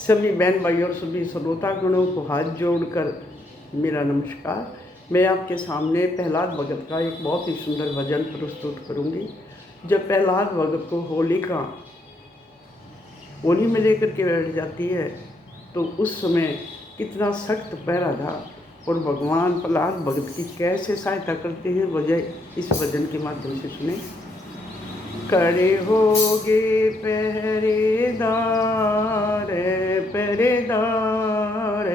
सभी बहन भाई और सभी श्रोतागणों को हाथ जोड़कर मेरा नमस्कार। मैं आपके सामने प्रहलाद भगत का एक बहुत ही सुंदर भजन प्रस्तुत करूंगी। जब प्रहलाद भगत को होली में लेकर के बैठ जाती है तो उस समय कितना सख्त पहरा था और भगवान प्रहलाद भगत की कैसे सहायता करते हैं वजह इस भजन के माध्यम से सुने। खड़े होगे पहरेदार पहरेदार,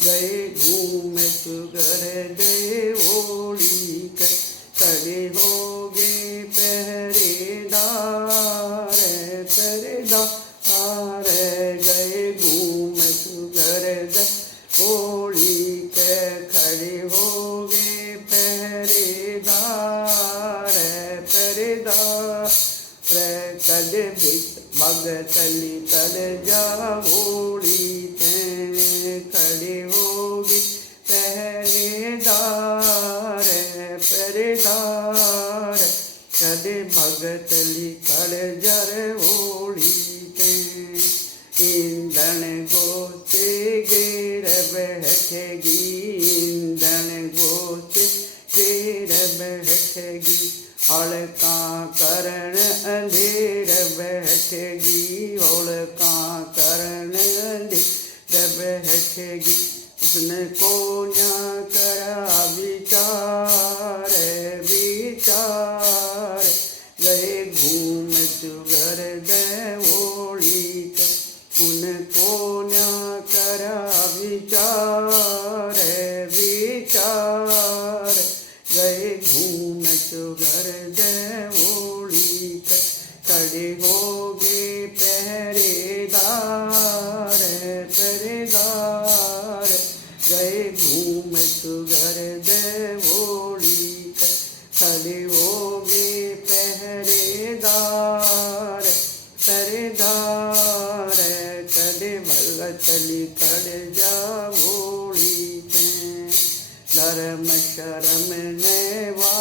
गए घूम सुगर गए ओढ़ी कर। खड़े होगे पहरेदार पहरेदार, गए घूम सुगर गए ओढ़ी के। खड़े होगे पहरेदार पहरेदार, कद भगतली कर जाओड़ी ते। खड़े होगे पहरेदार पहरेदार, कद भगतली कर जर ओड़ी ते। ईंधन गोसे घेर बैठेगी, ईंधन गोसे घेर बैठेगी। हड़का करण अंधेर बैठेगी, हड़का करण अंधेर बैठेगी। उसने को न करा विचार विचार, गए घूम सुगर गए ओढ़ी के। उनको न करा विचार विचार, गए घूम सुगर गए ओढ़ी के। खड़े होगे पहरेदार पहरेदार, गए घूम सुगर गए ओढ़ी के। खड़े होगे पहरेदार पहरेदार, कदे भगतली कर जाओड़ी के। धर्म शर्म नेवा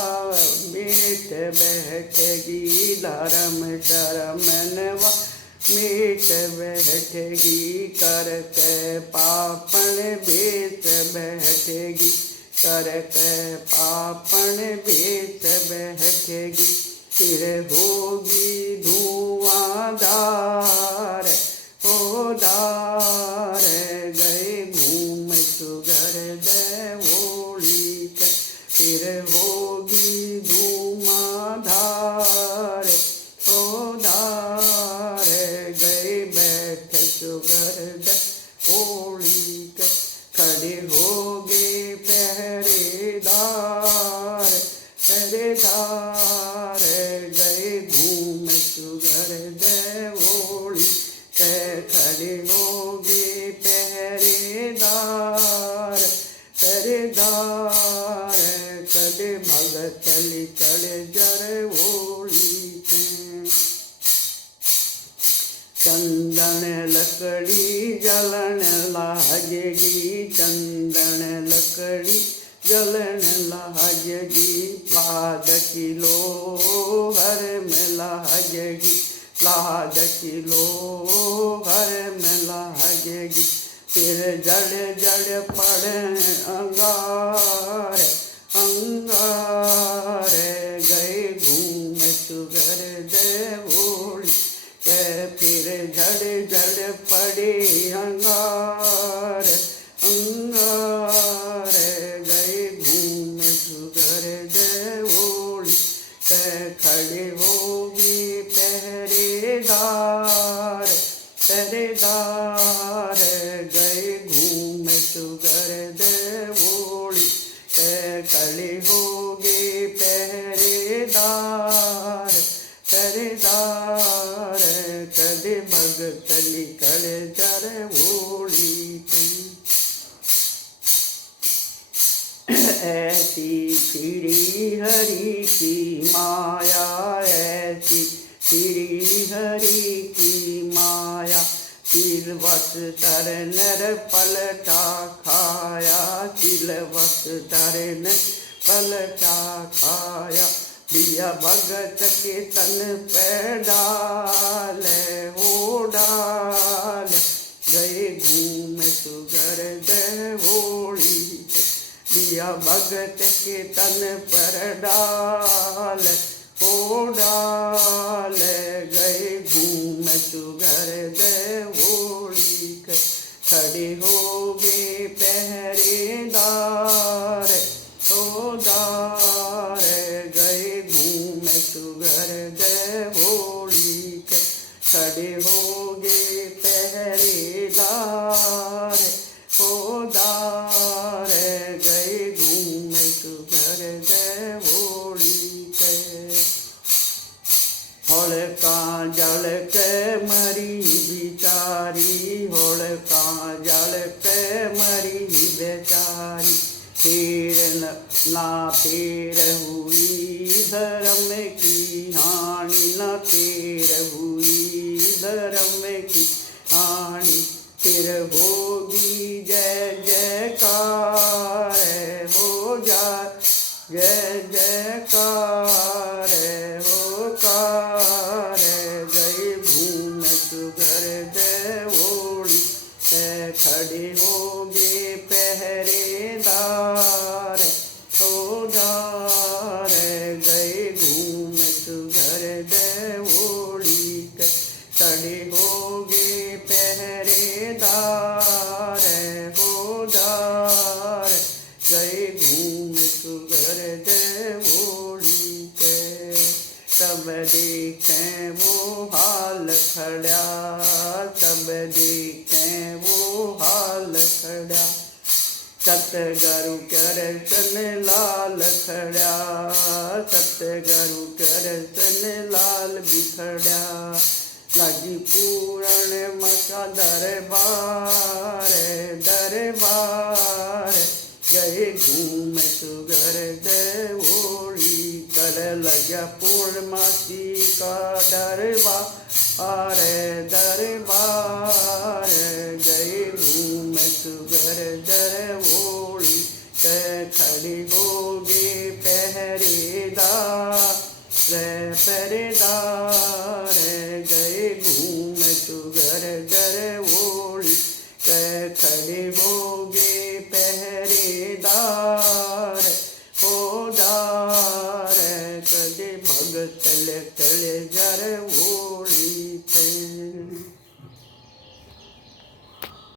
मीठ बैठेगी, धर्म शर्म नेवा मीठ बैठेगी। कर के पापन बेच बैठेगी, कर के पापन बेच बैठेगी। फिर होगी धुआंधार ओ दार, गए घूम सुगर दे ओढ़ी के। फिर होगी धुआंधार ओ दार, गए बैठ सुगर दे ओढ़ी के। खड़े होगे पहरेदार पहरेदार, गए घूम सुगर दे ओढ़ी के। खड़े होगे पहरेदार पहरेदार, कदे भगतली कर जर ओढ़ी के। चंदन लकड़ी जलन लागेगी, चंदन लकड़ी जलन लागेगी। प्लाद किलो हर में लागेगी, प्लाद किलो हर में लागेगी। फिर जड़ जड़ पड़े अंगार अंगार, गए घूम सुगर दे ओढ़ी के। फिर जड़ जड़ पड़े अंगार अंगार, गए घूम सुगर दे ओढ़ी के। खड़े होगी पहरेदार पहरेदार, गए घूम सुगर दे ओढ़ी के। खड़े होगे पहरेदार पहरेदार, कदे भगतली कर जर ओढ़ी के। ऐसी श्री हरि की माया, ऐसी श्री हरि की माया। सिलवस तर नर पलटा खाया, सिलवस तर नर पलटा खाया। दिया भगत के तन पे डाल हो डाल, गए दिया भगत के तन पर डाल, हो डाल गए घूम सुघर देवोली के। खड़े हो गए पहरेदार, हो दार गए घूम सुघर देवोली के। खड़े हो गए पहरेदार, हो दार गए घूम सुघर देवोली के। होलका जल के मरी बिचारी, होलका जल के मरी बेचारी। फिर ना फिर हुई धर्म की हानि, न फिर हुई धर्म की हानि। फिर होगी जय जयकार, हो जा जय जयकार, हो कार गए घूम सुघर देवोली के। खड़े होगे पहरेदार, हो दार गए घूम सुघर देवोली के। खड़े होगे पहरेदार, हो दार गए घूम सुघर देवोली के। सब देखें वो हाल खड़ा, सब देखें वो हाल खड़ा। सतगुरु करसन लाल खड़ा, सतगुरु करसन लाल बिखड़ा। लागी पूरण मका दरबार, दरबार गए घूम सुघर देवोली। कर लगा पूर्णमासी का दरबार, दरबार गए घूम सुघर देवोली के। खड़े होगे पहरेदार, पहरेदार